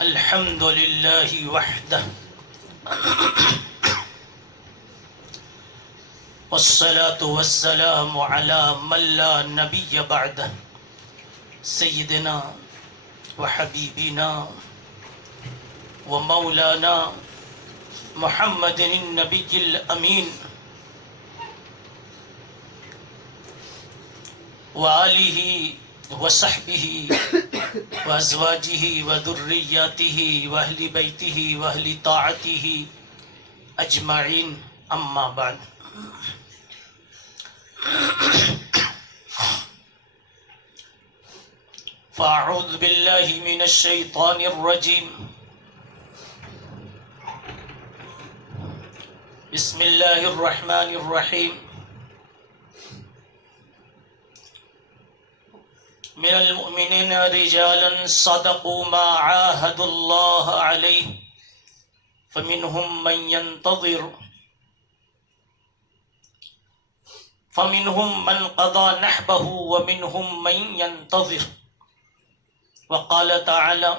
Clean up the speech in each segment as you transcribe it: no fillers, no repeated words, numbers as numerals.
الحمد لله وحده والصلاة والسلام على من لا نبي بعده سيدنا وحبيبنا ومولانا محمد النبي الأمين وآله وصحبه وأزواجه وذرياته وأهل بيته وأهل طاعته أجمعين أما بعد. فأعوذ بالله من الشيطان الرجيم. بسم الله الرحمن الرحيم. من المؤمنين رجالا صدقوا ما عاهدوا الله عليه فمنهم من قضى نحبه ومنهم من ينتظر. وقال تعالى: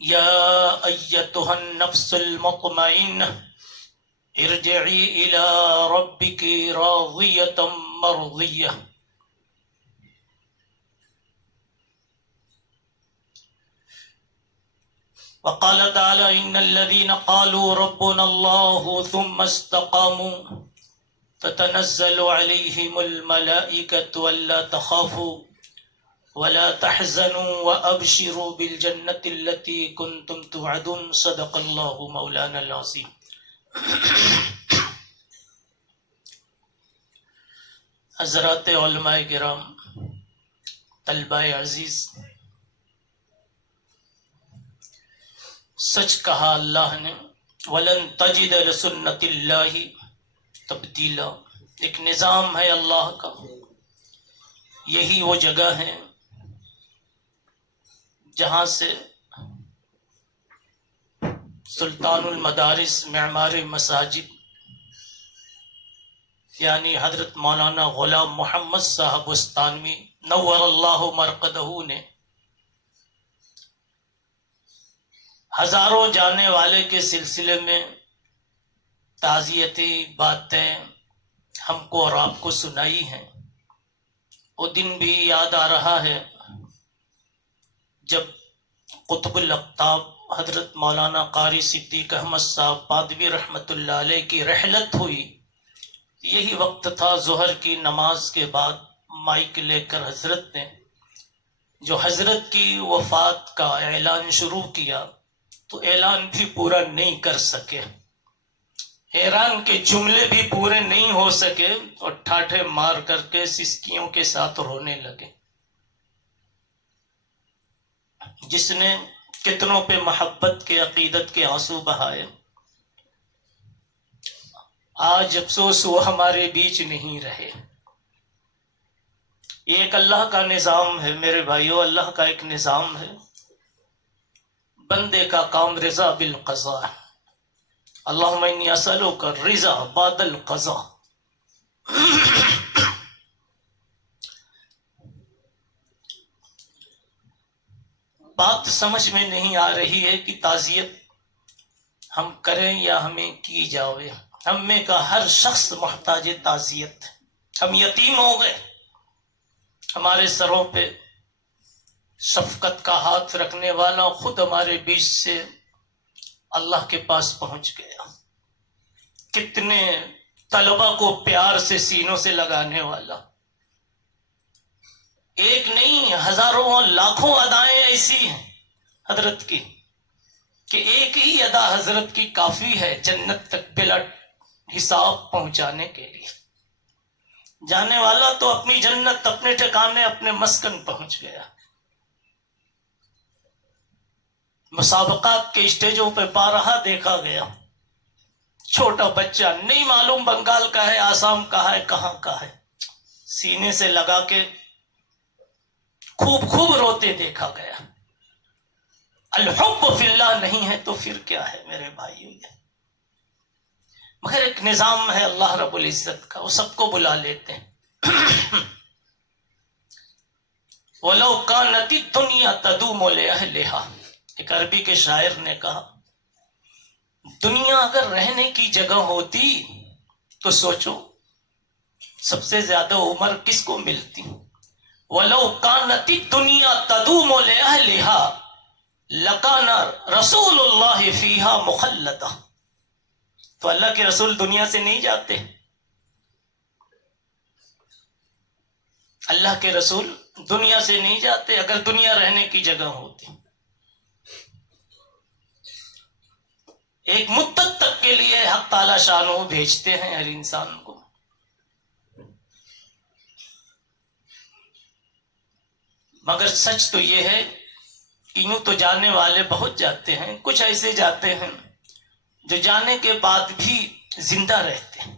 يا أيتها النفس المطمئنة ارجعي إلى ربك راضية مرضية. وقال تعالى: إن الذين قالوا ربنا الله ثم استقاموا تتنزل عليهم الملائكة ألا تخافوا ولا تحزنوا وأبشروا بالجنة التي كنتم توعدون. صدق الله مولانا العظيم. حضرات علماء کرام، طلباء عزیز، سچ کہا اللہ نے، وَلَن تَجِدَ لِسُنَّتِ اللَّهِ تبدیلا. ایک نظام ہے اللہ کا. یہی وہ جگہ ہے جہاں سے سلطان المدارس معمار مساجد یعنی حضرت مولانا غلام محمد صاحب وستانوی نور اللہ مرقدہ نے ہزاروں جانے والے کے سلسلے میں تعزیتی باتیں ہم کو اور آپ کو سنائی ہیں. وہ دن بھی یاد آ رہا ہے جب قطب الاقطاب حضرت مولانا قاری صدیق احمد صاحب پادوی رحمۃ اللہ علیہ کی رحلت ہوئی. یہی وقت تھا ظہر کی نماز کے بعد مائک لے کر حضرت نے جو حضرت کی وفات کا اعلان شروع کیا تو اعلان بھی پورا نہیں کر سکے. حیران کے جملے بھی پورے نہیں ہو سکے اور ٹھاٹھے مار کر کے سسکیوں کے ساتھ رونے لگے. جس نے کتنوں پہ محبت کے عقیدت کے آنسو بہائے، آج افسوس وہ ہمارے بیچ نہیں رہے. یہ ایک اللہ کا نظام ہے میرے بھائیو، اللہ کا ایک نظام ہے. بندے کا کام رضا بالقضاء. اللہم انی اسألک الرضا بعد القضاء. بات سمجھ میں نہیں آ رہی ہے کہ تعزیت ہم کریں یا ہمیں کی جاوے. ہم میں کا ہر شخص محتاج تعزیت. ہم یتیم ہو گئے. ہمارے سروں پہ شفقت کا ہاتھ رکھنے والا خود ہمارے بیچ سے اللہ کے پاس پہنچ گیا. کتنے طلبہ کو پیار سے سینوں سے لگانے والا. ایک نہیں، ہزاروں لاکھوں ادائیں ایسی ہیں حضرت کی کہ ایک ہی ادا حضرت کی کافی ہے جنت تک بلا حساب پہنچانے کے لیے. جانے والا تو اپنی جنت، اپنے ٹھکانے، اپنے مسکن پہنچ گیا. مسابقات کے اسٹیجوں پہ بارہا دیکھا گیا، چھوٹا بچہ نہیں معلوم بنگال کا ہے، آسام کا ہے، کہاں کا ہے، سینے سے لگا کے خوب خوب روتے دیکھا گیا. الحب فی اللہ نہیں ہے تو پھر کیا ہے میرے بھائیو؟ مگر ایک نظام ہے اللہ رب العزت کا، وہ سب کو بلا لیتے ہیں. وَلَوْ كَانَتِ الدُّنْيَا تَدُومُ لِأَهْلِهَا، ایک عربی کے شاعر نے کہا دنیا اگر رہنے کی جگہ ہوتی تو سوچو سب سے زیادہ عمر کس کو ملتی. وَلَوْ كَانَتِ الدُّنْيَا تَدُومُ لِأَهْلِهَا لَكَانَ رَسُولُ اللَّهِ فِيهَا مُخَلَّدًا. تو اللہ کے رسول دنیا سے نہیں جاتے. اللہ کے رسول دنیا سے نہیں جاتے اگر دنیا رہنے کی جگہ ہوتی. ایک مدت تک کے لیے حق تعالی شانہ بھیجتے ہیں ہر انسان کو. مگر سچ تو یہ ہے کہ یوں تو جانے والے بہت جاتے ہیں، کچھ ایسے جاتے ہیں جو جانے کے بعد بھی زندہ رہتے ہیں.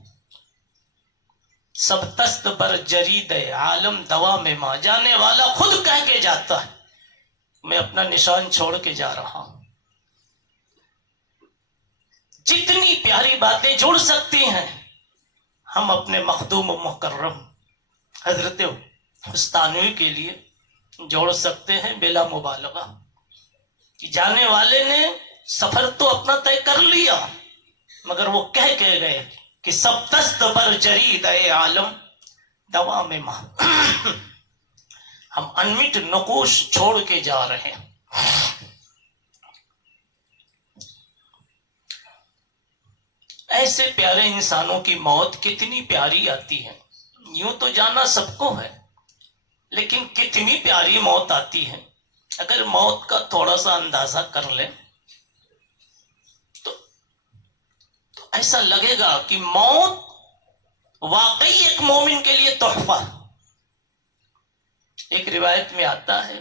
سب تست بر جرید عالم دوا میں ماں، جانے والا خود کہہ کے جاتا ہے میں اپنا نشان چھوڑ کے جا رہا ہوں. جتنی پیاری باتیں جڑ سکتی ہیں ہم اپنے مخدوم و مکرم حضرت حسطانوی کے لیے جوڑ سکتے ہیں بلا مبالغہ. کہ جانے والے نے سفر تو اپنا طے کر لیا مگر وہ کہہ کے گئے کہ سب دست بر جرید اے عالم دوا میں ماں، ہم انمٹ نقوش چھوڑ کے جا رہے ہیں. ایسے پیارے انسانوں کی موت کتنی پیاری آتی ہے. یوں تو جانا سب کو ہے لیکن کتنی پیاری موت آتی ہے. اگر موت کا تھوڑا سا اندازہ کر لیں تو ایسا لگے گا کہ موت واقعی ایک مومن کے لیے تحفہ. ایک روایت میں آتا ہے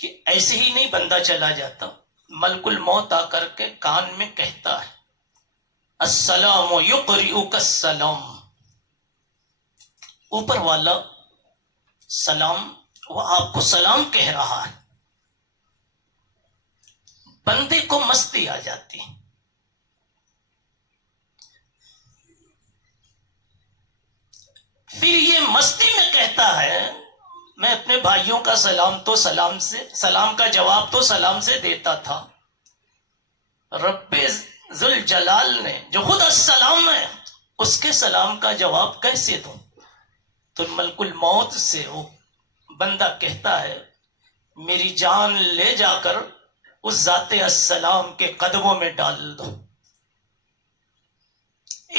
کہ ایسے ہی نہیں بندہ چلا جاتا، ملک الموت آ کر کے کان میں کہتا ہے السلام یقرئک السلام. اوپر والا سلام، وہ آپ کو سلام کہہ رہا ہے. بندے کو مستی آ جاتی. پھر یہ مستی میں کہتا ہے میں اپنے بھائیوں کا سلام کا جواب تو سلام سے دیتا تھا، رب ذوالجلال نے جو خود السلام ہے اس کے سلام کا جواب کیسے دوں. تو ملک الموت سے وہ بندہ کہتا ہے میری جان لے جا کر اس ذات السلام کے قدموں میں ڈال دو.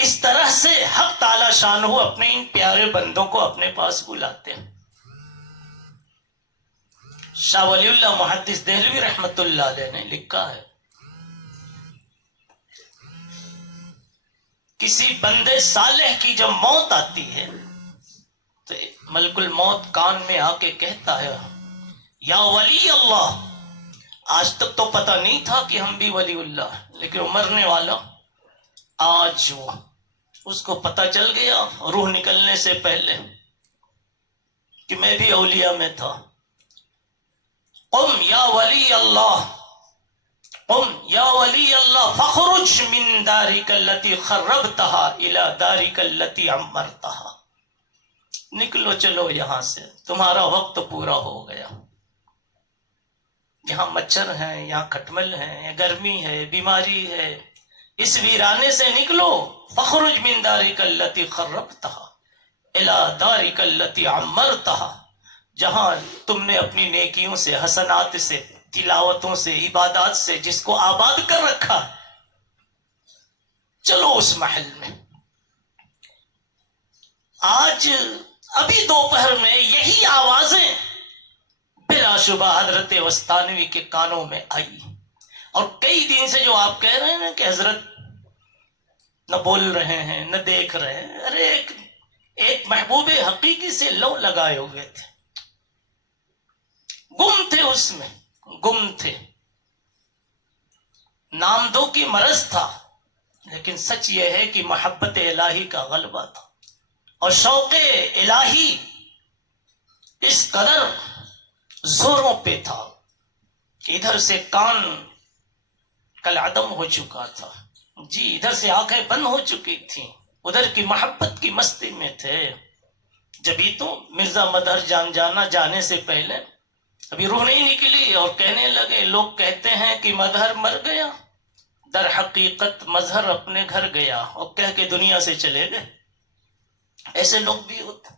اس طرح سے حق تعالی شانہ اپنے ان پیارے بندوں کو اپنے پاس بلاتے ہیں. شاہ ولی اللہ محدث دہلوی رحمت اللہ علیہ نے لکھا ہے کسی بندے صالح کی جب موت آتی ہے تو ملک الموت کان میں آ کے کہتا ہے یا ولی اللہ. آج تک تو پتہ نہیں تھا کہ ہم بھی ولی اللہ، لیکن مرنے والا آج وہ اس کو پتہ چل گیا روح نکلنے سے پہلے کہ میں بھی اولیاء میں تھا. قم یا ولی اللہ، قم یا ولی اللہ فخرج من دارک التی خربتها الى دارک التی عمرتها. نکلو چلو یہاں سے، تمہارا وقت پورا ہو گیا. یہاں مچھر ہیں، یہاں کھٹمل ہیں، یہاں گرمی ہے، بیماری ہے، اس ویرانے سے نکلو. فخرج من دارک التی خربتها الى دارک التی عمرتها، جہاں تم نے اپنی نیکیوں سے، حسنات سے، تلاوتوں سے، عبادات سے جس کو آباد کر رکھا، چلو اس محل میں. آج ابھی دوپہر میں یہی آوازیں بلا شبہ حضرت وسطانوی کے کانوں میں آئی. اور کئی دن سے جو آپ کہہ رہے ہیں کہ حضرت نہ بول رہے ہیں نہ دیکھ رہے ہیں، ارے ایک محبوب حقیقی سے لو لگائے ہوئے تھے، گم تھے، اس میں گم تھے. نام دو کی مرض تھا لیکن سچ یہ ہے کہ محبت الہی کا غلبہ تھا اور شوق الہی اس قدر زوروں پہ تھا کہ ادھر سے کان کالعدم ہو چکا تھا، جی ادھر سے آنکھیں بند ہو چکی تھیں، ادھر کی محبت کی مستی میں تھے. جبھی تو مرزا مدہر جان جانا جانے سے پہلے ابھی روح نہیں نکلی اور کہنے لگے، لوگ کہتے ہیں کہ مظہر مر گیا، در حقیقت مظہر اپنے گھر گیا، اور کہہ کے دنیا سے چلے گئے۔ ایسے لوگ بھی ہوتے،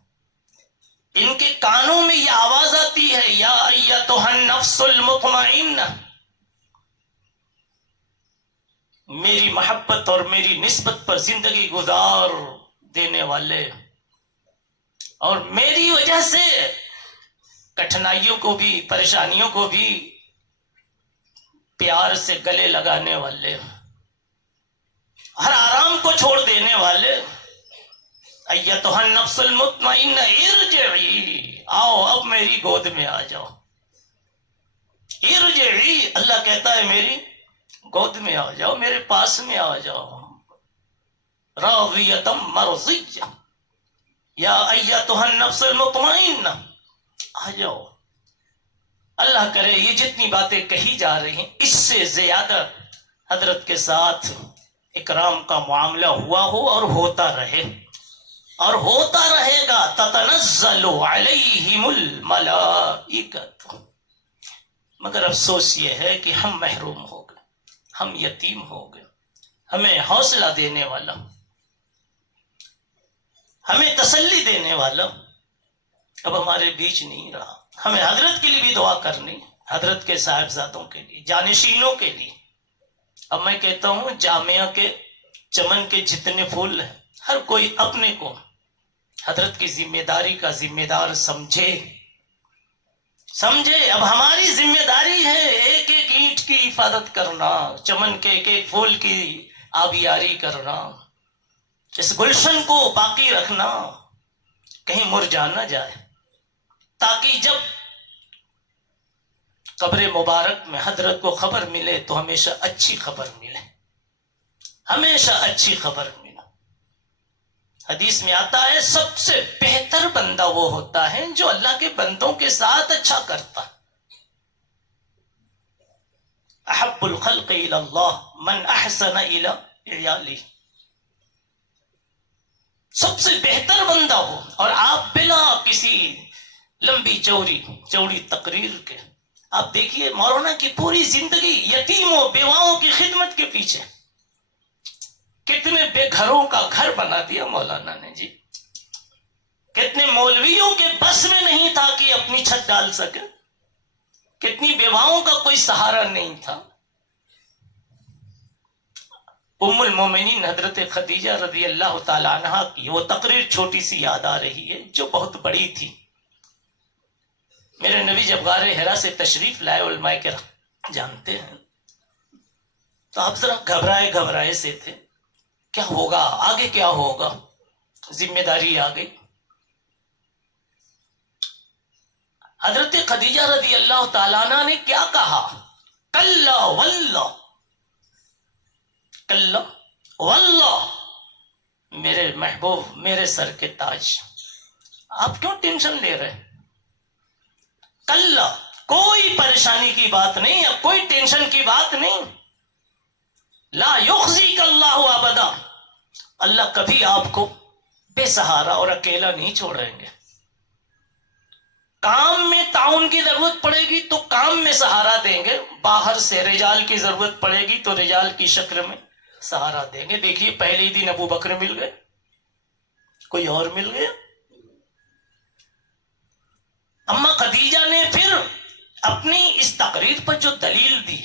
ان کے کانوں میں یہ آواز آتی ہے، یا ایتھا النفس المطمئنہ، میری محبت اور میری نسبت پر زندگی گزار دینے والے، اور میری وجہ سے کٹھنائیوں کو بھی، پریشانیوں کو بھی پیار سے گلے لگانے والے، ہر آرام کو چھوڑ دینے والے، ایتھا النفس المطمئنہ ارجعی، آؤ اب میری گود میں آ جاؤ۔ ارجعی، اللہ کہتا ہے میری گود میں آ جاؤ، میرے پاس میں آ جاؤ۔ راضیۃ مرضیہ، یا ایتھا النفس المطمئنہ، آ جاؤ۔ اللہ کرے یہ جتنی باتیں کہی جا رہی ہیں اس سے زیادہ حضرت کے ساتھ اکرام کا معاملہ ہوا ہو اور ہوتا رہے اور ہوتا رہے گا۔ تتنزل علیہم الملائکۃ، مگر افسوس یہ ہے کہ ہم محروم ہو گئے، ہم یتیم ہو گئے۔ ہمیں حوصلہ دینے والا، ہمیں تسلی دینے والا اب ہمارے بیچ نہیں رہا۔ ہمیں حضرت کے لیے بھی دعا کرنی، حضرت کے صاحبزادوں کے لیے، جانشینوں کے لیے۔ اب میں کہتا ہوں جامعہ کے چمن کے جتنے پھول ہیں، ہر کوئی اپنے کو حضرت کی ذمہ داری کا ذمہ دار سمجھے۔ اب ہماری ذمہ داری ہے ایک ایک اینٹ کی حفاظت کرنا، چمن کے ایک ایک پھول کی آبیاری کرنا، اس گلشن کو باقی رکھنا، کہیں مرجھا نہ جائے، تاکہ جب قبر مبارک میں حضرت کو خبر ملے تو ہمیشہ اچھی خبر ملے، ہمیشہ اچھی خبر ملے۔ حدیث میں آتا ہے سب سے بہتر بندہ وہ ہوتا ہے جو اللہ کے بندوں کے ساتھ اچھا کرتا ہے۔ احب الخلق الی اللہ من احسن الی عیالہ، سب سے بہتر بندہ ہو، اور آپ بلا کسی لمبی چوڑی تقریر کے، آپ دیکھیے مولانا کی پوری زندگی یتیموں بیواؤں کی خدمت کے پیچھے، کتنے بے گھروں کا گھر بنا دیا مولانا نے جی، کتنے مولویوں کے بس میں نہیں تھا کہ اپنی چھت ڈال سکے، کتنی بیواؤں کا کوئی سہارا نہیں تھا۔ ام المومنین حضرت خدیجہ رضی اللہ تعالی عنہا کی وہ تقریر چھوٹی سی یاد آ رہی ہے جو بہت بڑی تھی۔ میرے نبی جب غار حرا سے تشریف لائے، علماء کرام جانتے ہیں، تو آپ ذرا گھبرائے سے تھے، کیا ہوگا آگے، کیا ہوگا، ذمہ داری آ گئی۔ حضرت خدیجہ رضی اللہ تعالیٰ عنہ نے کیا کہا؟ کلا واللہ، کلا واللہ، میرے محبوب، میرے سر کے تاج، آپ کیوں ٹینشن لے رہے؟ کلا، کوئی پریشانی کی بات نہیں، اب کوئی ٹینشن کی بات نہیں۔ لا یخزیک اللہ ابدا، اللہ کبھی آپ کو بے سہارا اور اکیلا نہیں چھوڑیں گے۔ کام میں تعاون کی ضرورت پڑے گی تو کام میں سہارا دیں گے، باہر سے رجال کی ضرورت پڑے گی تو رجال کی شکل میں سہارا دیں گے۔ دیکھیے پہلے دن ابو بکر مل گئے، کوئی اور مل گیا۔ اما خدیجہ نے پھر اپنی اس تقریر پر جو دلیل دی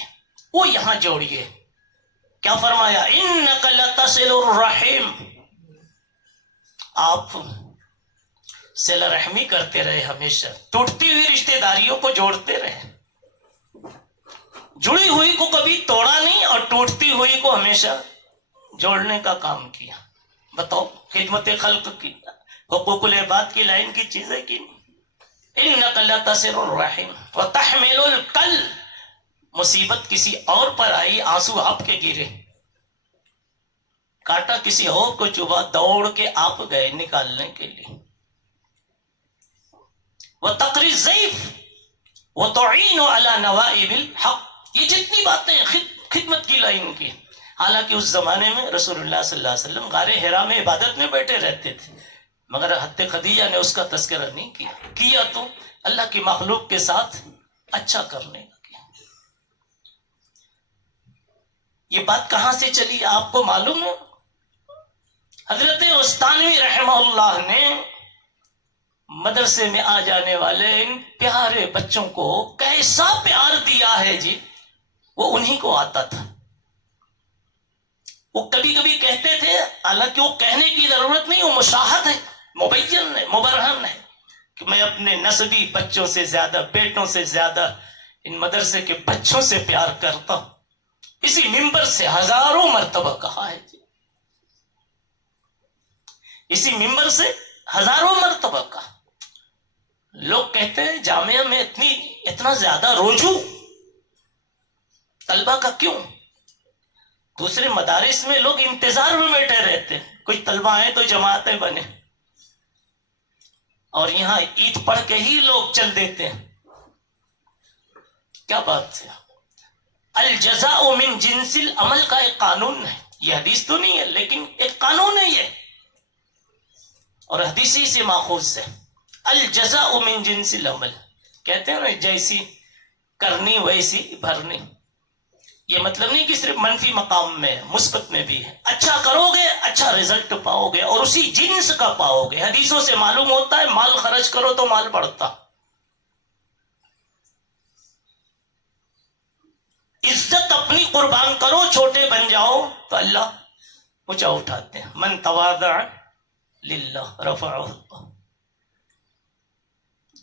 وہ یہاں جوڑیے، کیا فرمایا؟ انک لتصل الرحم، آپ صلہ رحمی کرتے رہے، ہمیشہ ٹوٹتی ہوئی رشتہ داریوں کو جوڑتے رہے، جڑی ہوئی کو کبھی توڑا نہیں اور ٹوٹتی ہوئی کو ہمیشہ جوڑنے کا کام کیا۔ بتاؤ، خدمت خلق کی، حقوق العباد کی لائن کی چیزیں کی۔ انک لتصل الرحم وتحمل الکل، مصیبت کسی اور پر آئی، آنسو آپ کے گرے، کاٹا کسی اور کو چبھا، دوڑ کے آپ گئے نکالنے کے لیے۔ وتقری الضیف وتعین علی نوائب الحق، یہ جتنی باتیں خدمت کی لائن کی۔ حالانکہ اس زمانے میں رسول اللہ صلی اللہ علیہ وسلم غار حرا میں عبادت میں بیٹھے رہتے تھے، مگر حضرت خدیجہ نے اس کا تذکرہ نہیں کیا تو اللہ کی مخلوق کے ساتھ اچھا کرنے کا کیا۔ یہ بات کہاں سے چلی آپ کو معلوم ہے؟ حضرت استانوی رحمہ اللہ نے مدرسے میں آ جانے والے ان پیارے بچوں کو کیسا پیار دیا ہے جی، وہ انہی کو آتا تھا۔ وہ کبھی کبھی کہتے تھے، حالانکہ وہ کہنے کی ضرورت نہیں، وہ مشاہد ہے، مبین ہے، مبرہن ہے، کہ میں اپنے نسبی بچوں سے زیادہ، بیٹوں سے زیادہ ان مدرسے کے بچوں سے پیار کرتا ہوں۔ اسی منبر سے ہزاروں مرتبہ کہا ہے جی، اسی منبر سے ہزاروں مرتبہ کہا۔ لوگ کہتے ہیں جامعہ میں اتنا زیادہ رجوع طلبہ کا کیوں؟ دوسرے مدارس میں لوگ انتظار میں بیٹھے رہتے ہیں، کچھ طلبہ آئے تو جماعتیں بنے، اور یہاں عید پڑھ کے ہی لوگ چل دیتے ہیں۔ کیا بات ہے؟ الجزاء من جنس العمل کا ایک قانون ہے، یہ حدیث تو نہیں ہے لیکن ایک قانون ہے یہ، اور حدیثی سے ماخوذ ہے۔ الجزاء من جنس العمل، کہتے ہیں نا جیسی کرنی ویسی بھرنی۔ یہ مطلب نہیں کہ صرف منفی مقام میں ہے، مثبت میں بھی ہے۔ اچھا کرو گے اچھا رزلٹ پاؤ گے، اور اسی جنس کا پاؤ گے۔ حدیثوں سے معلوم ہوتا ہے مال خرچ کرو تو مال بڑھتا، عزت اپنی قربان کرو، چھوٹے بن جاؤ تو اللہ اونچا اٹھاتے ہیں۔ من تواضع للہ رفعہ اللہ۔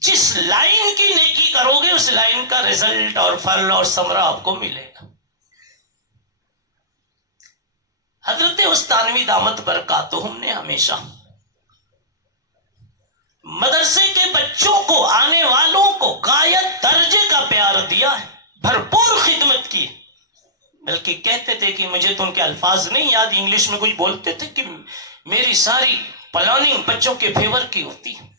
جس لائن کی نیکی کرو گے اس لائن کا رزلٹ اور پھل اور ثمرہ آپ کو ملے گا۔ حضرت استانوی دامت برکاتہم نے ہمیشہ مدرسے کے بچوں کو، آنے والوں کو غایت درجے کا پیار دیا ہے، بھرپور خدمت کی۔ بلکہ کہتے تھے کہ مجھے تو ان کے الفاظ نہیں یاد، انگلش میں کچھ بولتے تھے کہ میری ساری پلاننگ بچوں کے فیور کی ہوتی ہے۔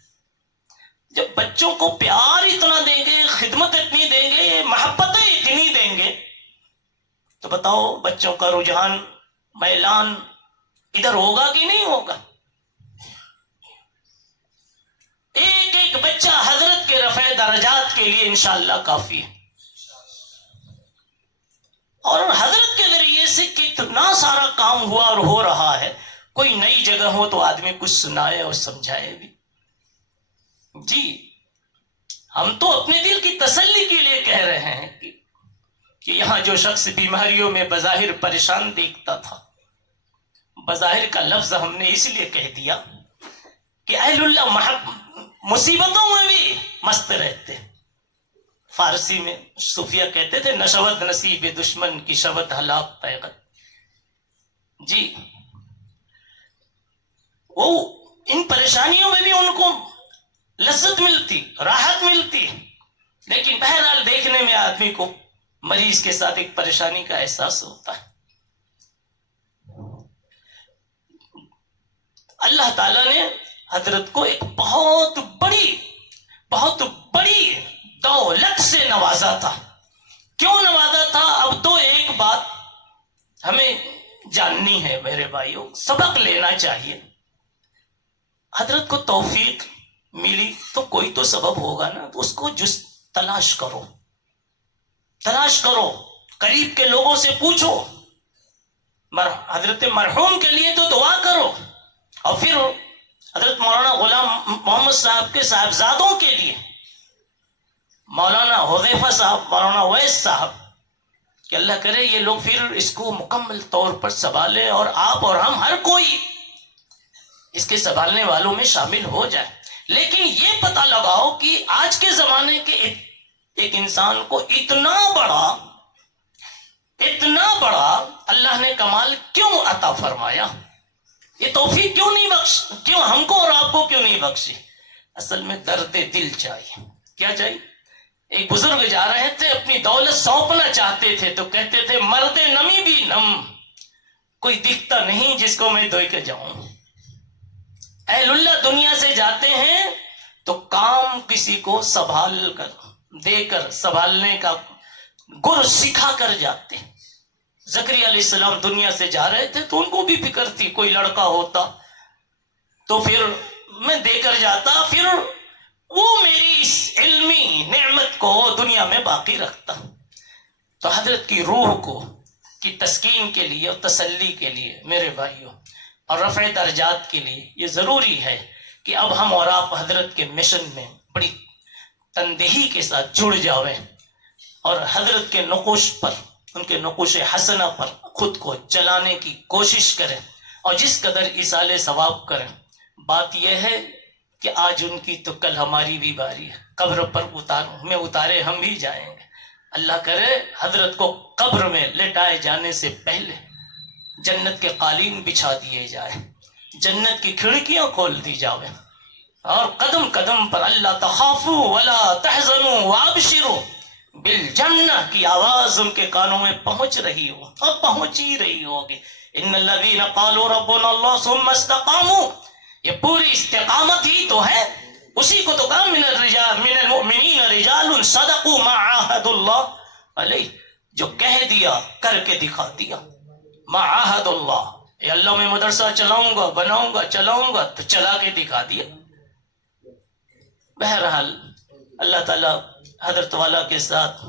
جب بچوں کو پیار اتنا دیں گے، خدمت اتنی دیں گے، محبتیں اتنی دیں گے، تو بتاؤ بچوں کا رجحان، میلان ادھر ہوگا کہ نہیں ہوگا؟ ایک ایک بچہ حضرت کے رفع درجات کے لیے انشاءاللہ کافی ہے، اور حضرت کے ذریعے سے کتنا سارا کام ہوا اور ہو رہا ہے۔ کوئی نئی جگہ ہو تو آدمی کچھ سنائے اور سمجھائے بھی۔ جی ہم تو اپنے دل کی تسلی کے لیے کہہ رہے ہیں کہ یہاں جو شخص بیماریوں میں بظاہر پریشان دیکھتا تھا، بظاہر کا لفظ ہم نے اس لیے کہہ دیا کہ اہل اللہ مصیبتوں میں بھی مست رہتے۔ فارسی میں صوفیہ کہتے تھے نشود نصیب دشمن کی شود ہلاک پیغت۔ جی وہ ان پریشانیوں میں بھی ان کو لذت ملتی، راحت ملتی، لیکن بہرحال دیکھنے میں آدمی کو مریض کے ساتھ ایک پریشانی کا احساس ہوتا ہے۔ اللہ تعالیٰ نے حضرت کو ایک بہت بڑی دولت سے نوازا تھا۔ کیوں نوازا تھا؟ اب تو ایک بات ہمیں جاننی ہے میرے بھائیوں، سبق لینا چاہیے۔ حضرت کو توفیق ملی تو کوئی تو سبب ہوگا نا، تو اس کو تلاش کرو، قریب کے لوگوں سے پوچھو، حضرت مرحوم کے لیے تو دعا کرو، اور پھر حضرت مولانا غلام محمد صاحب کے صاحبزادوں کے لیے، مولانا حذیفہ صاحب، مولانا ویس صاحب، کہ اللہ کرے یہ لوگ پھر اس کو مکمل طور پر سنبھالے، اور آپ اور ہم ہر کوئی اس کے سنبھالنے والوں میں شامل ہو جائے۔ لیکن یہ پتہ لگاؤ کہ آج کے زمانے کے ایک انسان کو اتنا بڑا اللہ نے کمال کیوں عطا فرمایا؟ یہ توفیق کیوں ہم کو اور آپ کو کیوں نہیں بخشی؟ اصل میں درد دل چاہیے۔ کیا چاہیے؟ ایک بزرگ جا رہے تھے، اپنی دولت سونپنا چاہتے تھے تو کہتے تھے مرد نمی بھی نم، کوئی دکھتا نہیں جس کو میں دھوئے کے جاؤں۔ اہل اللہ دنیا سے جاتے ہیں تو کام کسی کو سنبھالنے کا گر سکھا کر جاتے ہیں۔ زکریا علیہ السلام دنیا سے جا رہے تھے تو ان کو بھی فکر تھی، کوئی لڑکا ہوتا تو پھر میں دے کر جاتا، پھر وہ میری اس علمی نعمت کو دنیا میں باقی رکھتا۔ تو حضرت کی روح کو کی تسکین کے لیے اور تسلی کے لیے میرے بھائیوں اور رفع درجات کے لیے یہ ضروری ہے کہ اب ہم اور آپ حضرت کے مشن میں بڑی تندہی کے ساتھ جڑ جاویں اور حضرت کے نقوش پر، ان کے نقوش حسنہ پر خود کو چلانے کی کوشش کریں اور جس قدر ایصال ثواب کریں۔ بات یہ ہے کہ آج ان کی تو کل ہماری بھی باری ہے، قبر پر اتارے ہم بھی جائیں گے۔ اللہ کرے حضرت کو قبر میں لٹائے جانے سے پہلے جنت کے قالین بچھا دیے جائے، جنت کی کھڑکیاں کھول دی جاویں اور قدم قدم پر اللہ تخافوا ولا تحزنوا وابشروا بالجنہ کی آواز ان کے کانوں میں پہنچ رہی ہو اور پہنچ ہی رہی ہوگی۔ ان الذین قالوا ربنا اللہ ثم استقاموا، یہ پوری استقامت ہی تو ہے، اسی کو تو کہا من المؤمنین رجال صدقوا ما عاہدوا اللہ علیہ، جو کہہ دیا کر کے دکھا دیا۔ ما عاہد اللہ، اے اللہ میں مدرسہ چلاؤں گا، بناؤں گا، چلاؤں گا، تو چلا کے دکھا دیا۔ بہرحال اللہ تعالیٰ حضرت والا کے ساتھ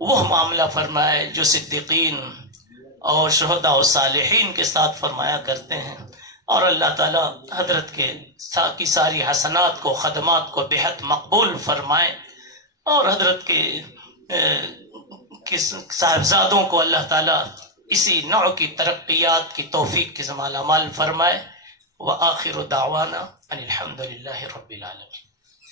وہ معاملہ فرمائے جو صدیقین اور شہداء و صالحین کے ساتھ فرمایا کرتے ہیں، اور اللہ تعالیٰ حضرت کے کی ساری حسنات کو، خدمات کو بہت مقبول فرمائے، اور حضرت کے صاحبزادوں کو اللہ تعالیٰ اسی نوع کی ترقیات کی توفیق کے زمال عمال فرمائے۔ وآخر دعوانا ان الحمد للہ رب العالمین۔